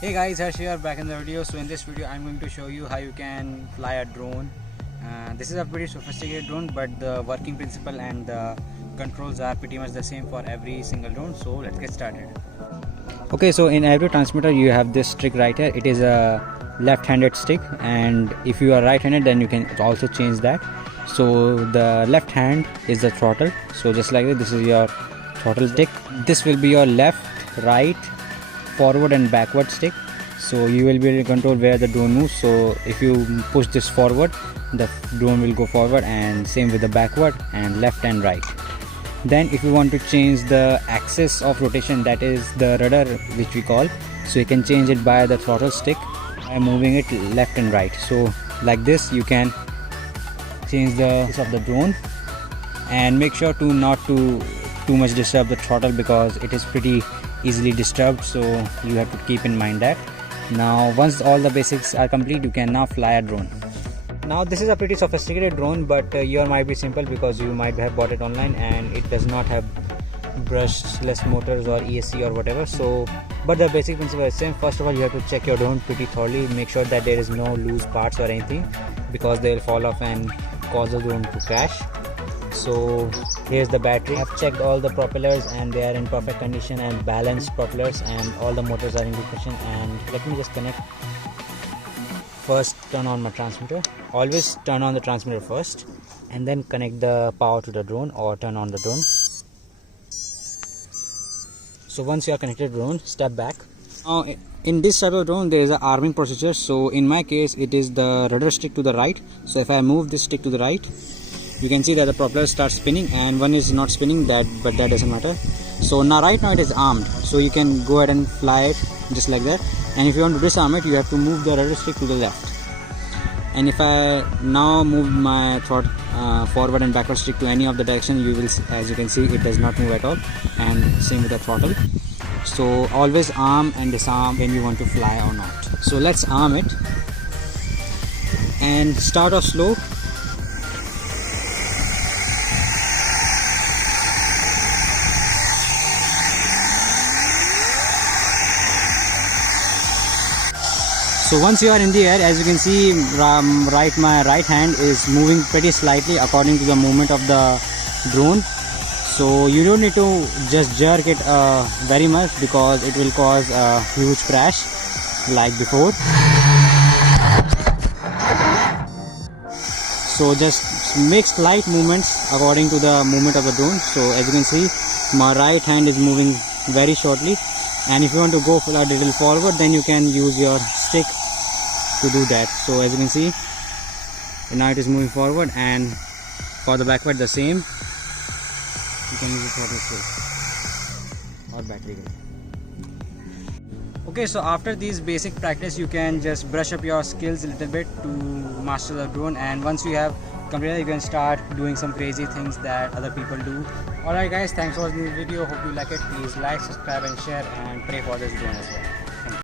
Hey guys, Harsh here, back in the video. So in this video I'm going to show you how you can fly a drone. This is a pretty sophisticated drone, but the working principle and the controls are pretty much the same for every single drone. So let's get started. Okay, so in every transmitter you have this stick right here. It is a left-handed stick, and if you are right-handed then you can also change that. So the left hand is the throttle. So just like this is your throttle stick. This will be your left, right, forward and backward stick. So you will be able to control where the drone moves. So if you push this forward, the drone will go forward, and same with the backward and left and right. Then if you want to change the axis of rotation, that is the rudder which we call, so you can change it by the throttle stick by moving it left and right. So like this you can change the axis of the drone, and make sure to not too much disturb the throttle because it is pretty easily disturbed, so you have to keep in mind that. Now once all the basics are complete, you can now fly a drone. Now this is a pretty sophisticated drone, but your might be simple because you might have bought it online and it does not have brushless motors or ESC or whatever. So but the basic principle is same. First of all, you have to check your drone pretty thoroughly, make sure that there is no loose parts or anything, because they will fall off and cause the drone to crash. So here's the battery. I've checked all the propellers and they are in perfect condition and balanced propellers, and all the motors are in good condition. And let me just connect. First turn on my transmitter. Always turn on the transmitter first and then connect the power to the drone or turn on the drone. So once you are connected to the drone, step back. Now in this type of drone there is an arming procedure. So in my case it is the rudder stick to the right. So if I move this stick to the right, you can see that the propeller starts spinning, and one is not spinning, but that doesn't matter. So now right now it is armed, so you can go ahead and fly it just like that. And if you want to disarm it, you have to move the rudder stick to the left. And if I now move my forward and backward stick to any of the direction, you will, as you can see, it does not move at all. And same with the throttle. So always arm and disarm when you want to fly or not. So let's arm it and start off slow. So once you are in the air, as you can see, my right hand is moving pretty slightly according to the movement of the drone. So you don't need to just jerk it very much, because it will cause a huge crash like before. So just make slight movements according to the movement of the drone. So as you can see, my right hand is moving very shortly, and if you want to go a little forward, then you can use your stick to do that. So as you can see, now it is moving forward, and for the backward the same. You can use the throttle stick or battery. Okay, so after these basic practice, you can just brush up your skills a little bit to master the drone, and once you have completed, you can start doing some crazy things that other people do. Alright guys, thanks for watching this video. Hope you like it. Please like, subscribe and share, and pray for this drone as well.